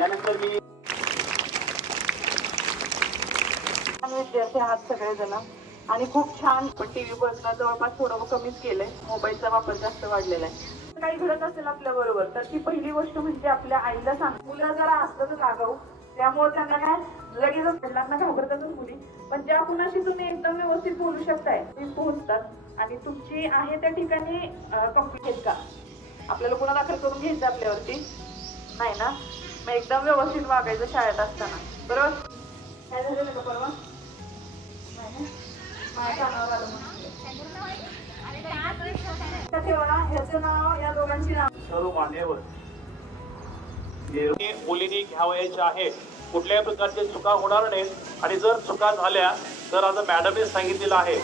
यानंतर मी विद्यार्थी आहात सगळेजण आणि खूप छान. पण टीव्ही बघणं जवळपास थोडं कमीच केलंय, मोबाईलचा वापर जास्त वाढलेला आहे. काही घडत असेल आपल्या बरोबर तर ती पहिली गोष्ट म्हणजे आपल्या आईला सांग. मुलं जरा असतातच आगाऊ, त्यामुळे त्यांना काय लगेचच मुलांना घाबरतातच मुली. पण ज्या कुणाशी तुम्ही एकदम व्यवस्थित बोलू शकताय ती पोहोचतात आणि तुमची आहे त्या ठिकाणी कंप्लीट का आपल्याला पुन्हा दाखल करून घ्यायचं आपल्यावरती नाही ना. मग एकदम व्यवस्थित वागायचं शाळेत असताना. बरोबर काय झालं का परवा माझ्या कानावर आलं ह्याचं नाव या दोघांची नाव सर्व मान्यवर मुलींनी घ्यावयाचे आहे. कुठल्याही प्रकारची चुका होणार नाहीत आणि जर चुका झाल्या तर आता मॅडमने सांगितलेलं आहे